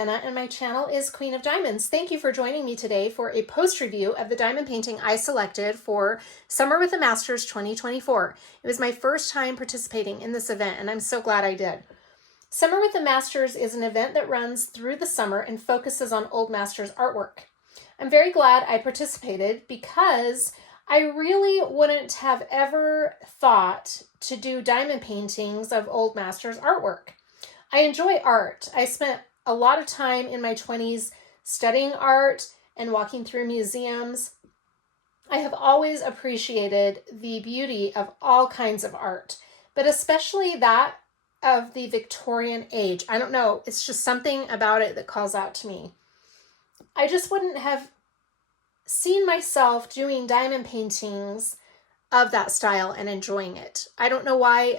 Jenna, and my channel is Queen of Diamonds. Thank you for joining me today for a post review of the diamond painting I selected for Summer with the Masters 2024. It was my first time participating in this event, and I'm so glad I did. Summer with the Masters is an event that runs through the summer and focuses on old masters artwork. I'm very glad I participated because I really wouldn't have ever thought to do diamond paintings of old masters artwork. I enjoy art. I spent a lot of time in my 20s studying art and walking through museums. I have always appreciated the beauty of all kinds of art, but especially that of the Victorian age. I don't know, it's just something about it that calls out to me. I just wouldn't have seen myself doing diamond paintings of that style and enjoying it. I don't know why.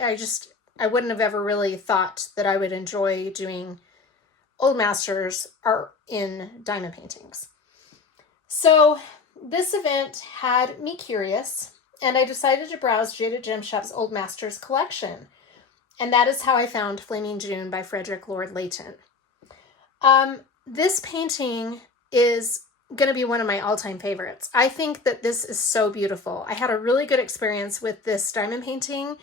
I wouldn't have ever really thought that I would enjoy doing old masters art in diamond paintings. So this event had me curious, and I decided to browse Jaded Gem Shop's Old Masters collection. And that is how I found Flaming June by Frederick Lord Leighton. This painting is going to be one of my all-time favorites. I think that this is so beautiful. I had a really good experience with this diamond painting,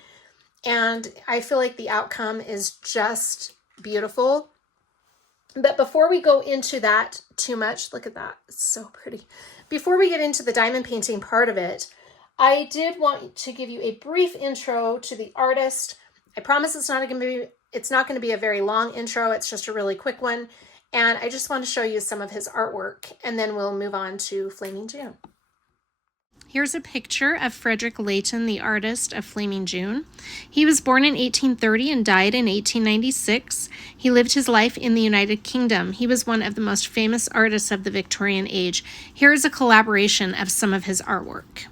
and I feel like the outcome is just beautiful. But before we go into that too much, look at that, it's so pretty. Before we get into the diamond painting part of it, I did want to give you a brief intro to the artist. I promise it's not going to be a very long intro. It's just a really quick one. And I just want to show you some of his artwork, and then we'll move on to Flaming June. Here's a picture of Frederick Leighton, the artist of Flaming June. He was born in 1830 and died in 1896. He lived his life in the United Kingdom. He was one of the most famous artists of the Victorian age. Here is a collaboration of some of his artwork.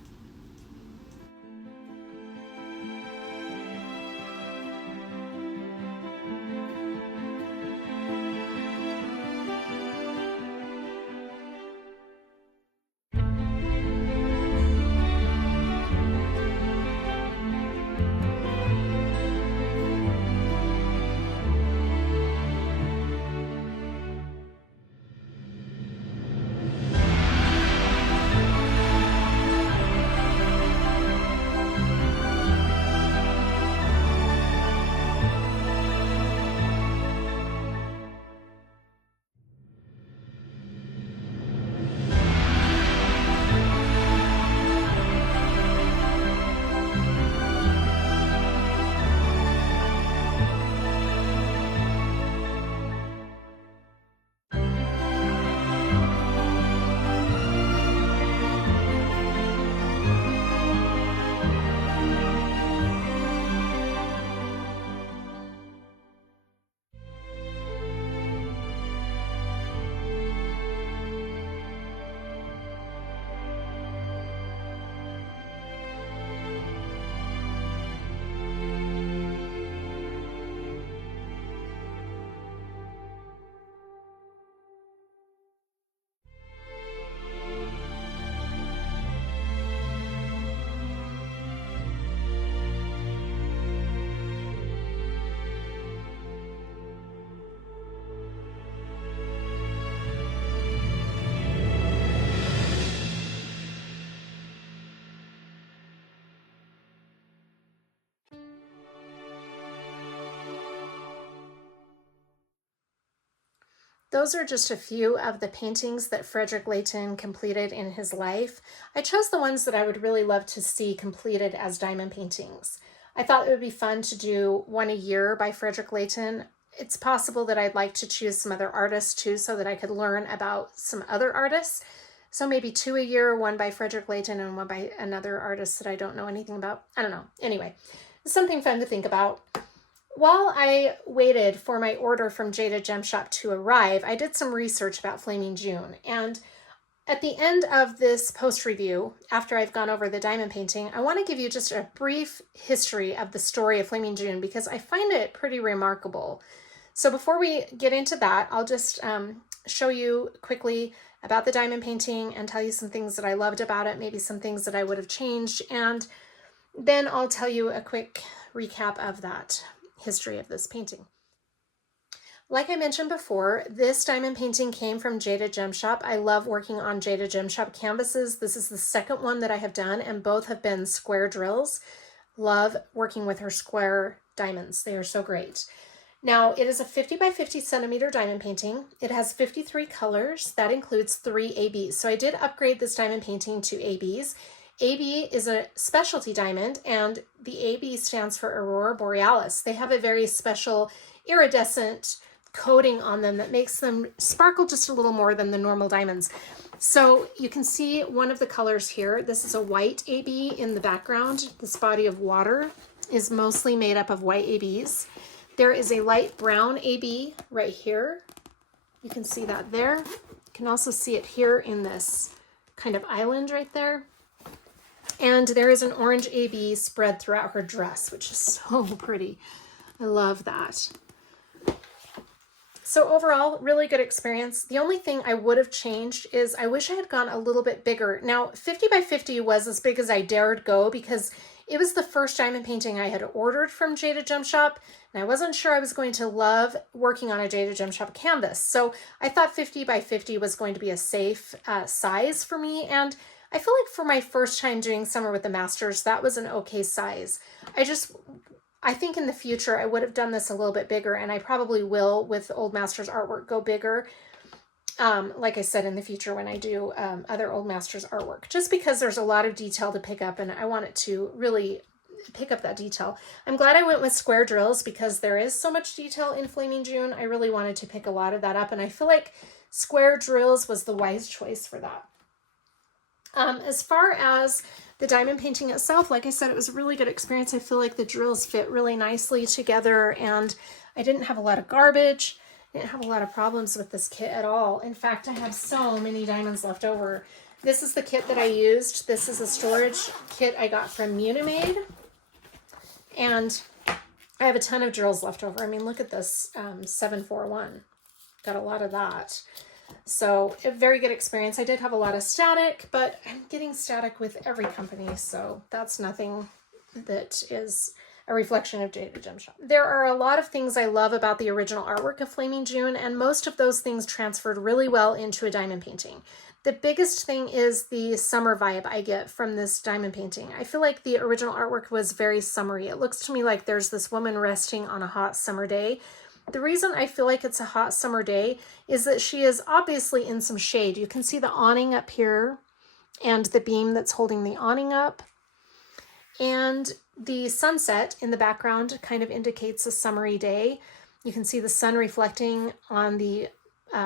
Those are just a few of the paintings that Frederick Leighton completed in his life. I chose the ones that I would really love to see completed as diamond paintings. I thought it would be fun to do one a year by Frederick Leighton. It's possible that I'd like to choose some other artists too, so that I could learn about some other artists. So maybe 2 a year, one by Frederick Leighton and one by another artist that I don't know anything about. I don't know. Anyway, it's something fun to think about. While I waited for my order from Jaded Gem Shop to arrive, I did some research about Flaming June. And at the end of this post review, after I've gone over the diamond painting, I want to give you just a brief history of the story of Flaming June because I find it pretty remarkable. So before we get into that, I'll just show you quickly about the diamond painting and tell you some things that I loved about it, maybe some things that I would have changed, and then I'll tell you a quick recap of that history of this painting. Like I mentioned before, this diamond painting came from Jaded Gem Shop. I love working on Jaded Gem Shop canvases. This is the second one that I have done, and both have been square drills. Love working with her square diamonds. They are so great. Now, it is a 50 by 50 centimeter diamond painting. It has 53 colors. That includes 3 ABs. So I did upgrade this diamond painting to ABs. AB is a specialty diamond, and the AB stands for Aurora Borealis. They have a very special iridescent coating on them that makes them sparkle just a little more than the normal diamonds. So you can see one of the colors here. This is a white AB in the background. This body of water is mostly made up of white ABs. There is a light brown AB right here. You can see that there. You can also see it here in this kind of island right there. And there is an orange AB spread throughout her dress, which is so pretty. I love that. So overall, really good experience. The only thing I would have changed is I wish I had gone a little bit bigger. Now, 50 by 50 was as big as I dared go because it was the first diamond painting I had ordered from Jaded Gem Shop, and I wasn't sure I was going to love working on a Jaded Gem Shop canvas. So I thought 50 by 50 was going to be a safe size for me, and I feel like for my first time doing Summer with the Masters, that was an okay size. I think in the future I would have done this a little bit bigger, and I probably will with Old Masters artwork go bigger. Like I said, in the future when I do other Old Masters artwork, just because there's a lot of detail to pick up and I want it to really pick up that detail. I'm glad I went with square drills because there is so much detail in Flaming June. I really wanted to pick a lot of that up, and I feel like square drills was the wise choice for that. As far as the diamond painting itself, like I said, it was a really good experience. I feel like the drills fit really nicely together, and I didn't have a lot of garbage. I didn't have a lot of problems with this kit at all. In fact, I have so many diamonds left over. This is the kit that I used. This is a storage kit I got from Munimade, and I have a ton of drills left over. I mean, look at this 741. Got a lot of that. So a very good experience. I did have a lot of static, but I'm getting static with every company, so that's nothing that is a reflection of Jaded Gem Shop. There are a lot of things I love about the original artwork of Flaming June, and most of those things transferred really well into a diamond painting. The biggest thing is the summer vibe I get from this diamond painting. I feel like the original artwork was very summery. It looks to me like there's this woman resting on a hot summer day. The reason I feel like it's a hot summer day is that she is obviously in some shade. You can see the awning up here and the beam that's holding the awning up. And the sunset in the background kind of indicates a summery day. You can see the sun reflecting on the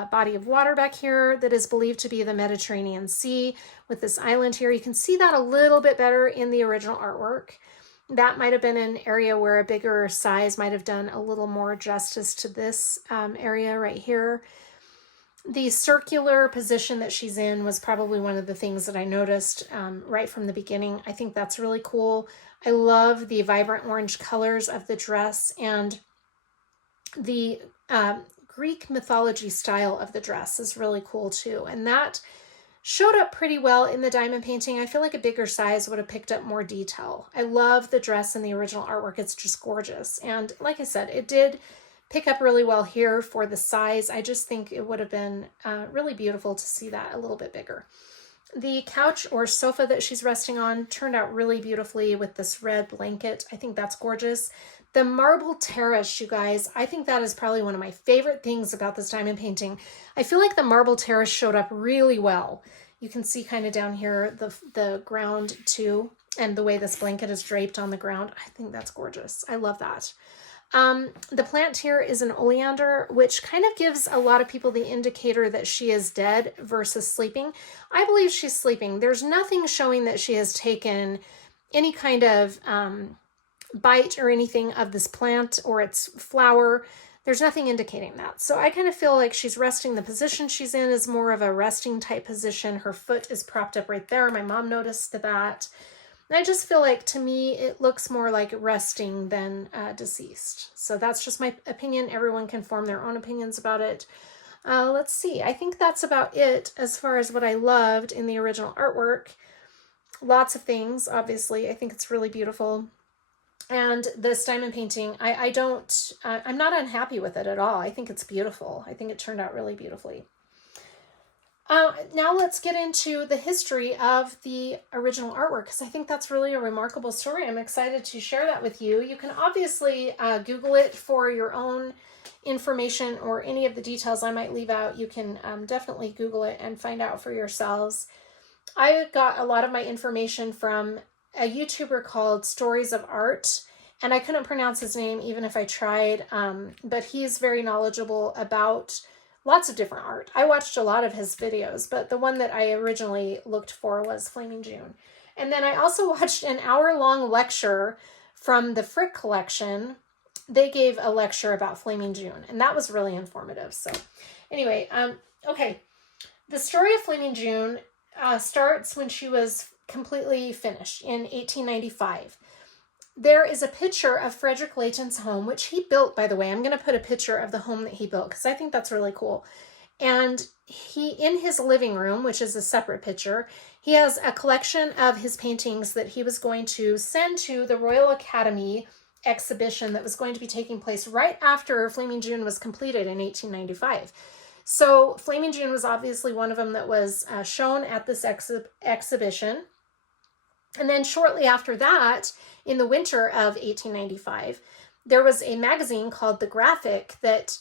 body of water back here that is believed to be the Mediterranean Sea with this island here. You can see that a little bit better in the original artwork. That might have been an area where a bigger size might have done a little more justice to this area right here. The circular position that she's in was probably one of the things that I noticed right from the beginning. I think that's really cool. I love the vibrant orange colors of the dress, and the Greek mythology style of the dress is really cool too. And that showed up pretty well in the diamond painting. I feel like a bigger size would have picked up more detail. I love the dress in the original artwork. It's just gorgeous. And like I said, it did pick up really well here for the size. I just think it would have been really beautiful to see that a little bit bigger. The couch or sofa that she's resting on turned out really beautifully with this red blanket. I think that's gorgeous. The marble terrace, you guys, I think that is probably one of my favorite things about this diamond painting. I feel like the marble terrace showed up really well. You can see kind of down here the ground too, and the way this blanket is draped on the ground. I think that's gorgeous. I love that. The plant here is an oleander, which kind of gives a lot of people the indicator that she is dead versus sleeping. I believe she's sleeping. There's nothing showing that she has taken any kind of bite or anything of this plant or its flower. There's nothing indicating that. So I kind of feel like she's resting. The position she's in is more of a resting type position. Her foot is propped up right there. My mom noticed that. And I just feel like, to me, it looks more like resting than deceased. So that's just my opinion. Everyone can form their own opinions about it. Let's see. I think that's about it as far as what I loved in the original artwork. Lots of things, obviously. I think it's really beautiful. And this diamond painting, I'm not unhappy with it at all. I think it's beautiful. I think it turned out really beautifully. Now let's get into the history of the original artwork, because I think that's really a remarkable story. I'm excited to share that with you. You can obviously Google it for your own information, or any of the details I might leave out. You can definitely Google it and find out for yourselves. I got a lot of my information from a YouTuber called Stories of Art, and I couldn't pronounce his name even if I tried, but he's very knowledgeable about lots of different art. I watched a lot of his videos, but the one that I originally looked for was Flaming June. And then I also watched an hour-long lecture from the Frick collection. They gave a lecture about Flaming June, and that was really informative. So anyway, okay. The story of Flaming June starts when she was completely finished in 1895. There is a picture of Frederick Layton's home, which he built, by the way. I'm going to put a picture of the home that he built because I think that's really cool. And in his living room, which is a separate picture, he has a collection of his paintings that he was going to send to the Royal Academy exhibition that was going to be taking place right after Flaming June was completed in 1895. So Flaming June was obviously one of them that was shown at this exhibition. And then shortly after that, in the winter of 1895, there was a magazine called The Graphic that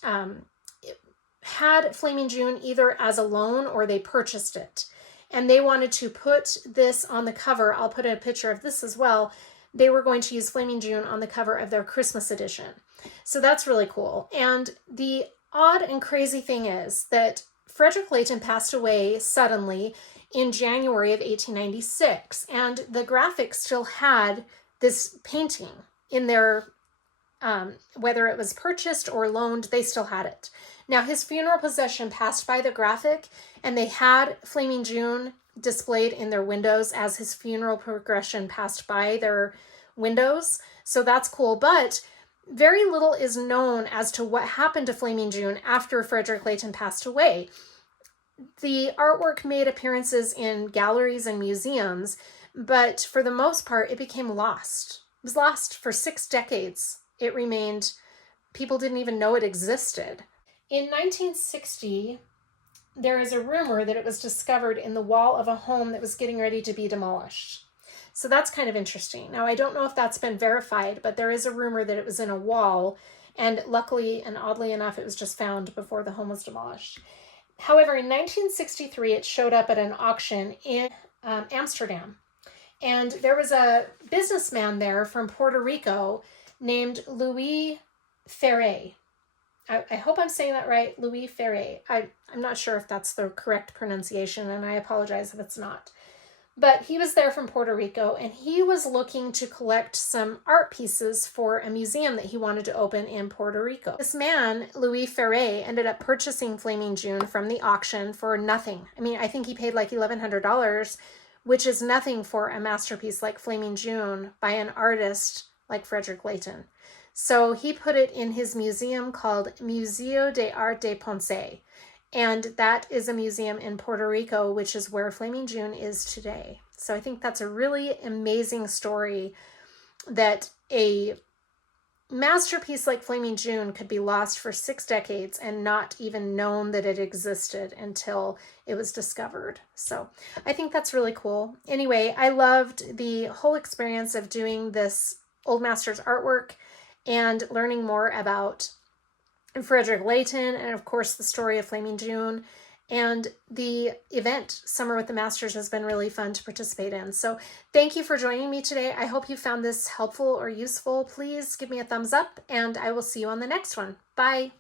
had Flaming June either as a loan or they purchased it. And they wanted to put this on the cover. I'll put a picture of this as well. They were going to use Flaming June on the cover of their Christmas edition. So that's really cool. And the odd and crazy thing is that Frederick Layton passed away suddenly in January of 1896, and the Graphic still had this painting in their, whether it was purchased or loaned, they still had it. Now, his funeral procession passed by the Graphic, and they had Flaming June displayed in their windows as his funeral procession passed by their windows, so that's cool. But very little is known as to what happened to Flaming June after Frederick Layton passed away. The artwork made appearances in galleries and museums, but for the most part, it became lost. It was lost for 6 decades. It remained, people didn't even know it existed. In 1960, there is a rumor that it was discovered in the wall of a home that was getting ready to be demolished. So that's kind of interesting. Now, I don't know if that's been verified, but there is a rumor that it was in a wall, and luckily and oddly enough, it was just found before the home was demolished. However, in 1963, it showed up at an auction in Amsterdam. And there was a businessman there from Puerto Rico named Louis Ferre. I hope I'm saying that right, Louis Ferre. I'm not sure if that's the correct pronunciation, and I apologize if it's not. But he was there from Puerto Rico, and he was looking to collect some art pieces for a museum that he wanted to open in Puerto Rico. This man, Louis Ferre, ended up purchasing Flaming June from the auction for nothing. I mean, I think he paid like $1,100, which is nothing for a masterpiece like Flaming June by an artist like Frederick Layton. So he put it in his museum called Museo de Arte de Ponce. And that is a museum in Puerto Rico, which is where Flaming June is today. So I think that's a really amazing story, that a masterpiece like Flaming June could be lost for 6 decades and not even known that it existed until it was discovered. So I think that's really cool. Anyway, I loved the whole experience of doing this Old Masters artwork and learning more about Frederick Layton, and of course the story of Flaming June, and the event Summer with the Masters has been really fun to participate in. So thank you for joining me today. I hope you found this helpful or useful. Please give me a thumbs up, and I will see you on the next one. Bye.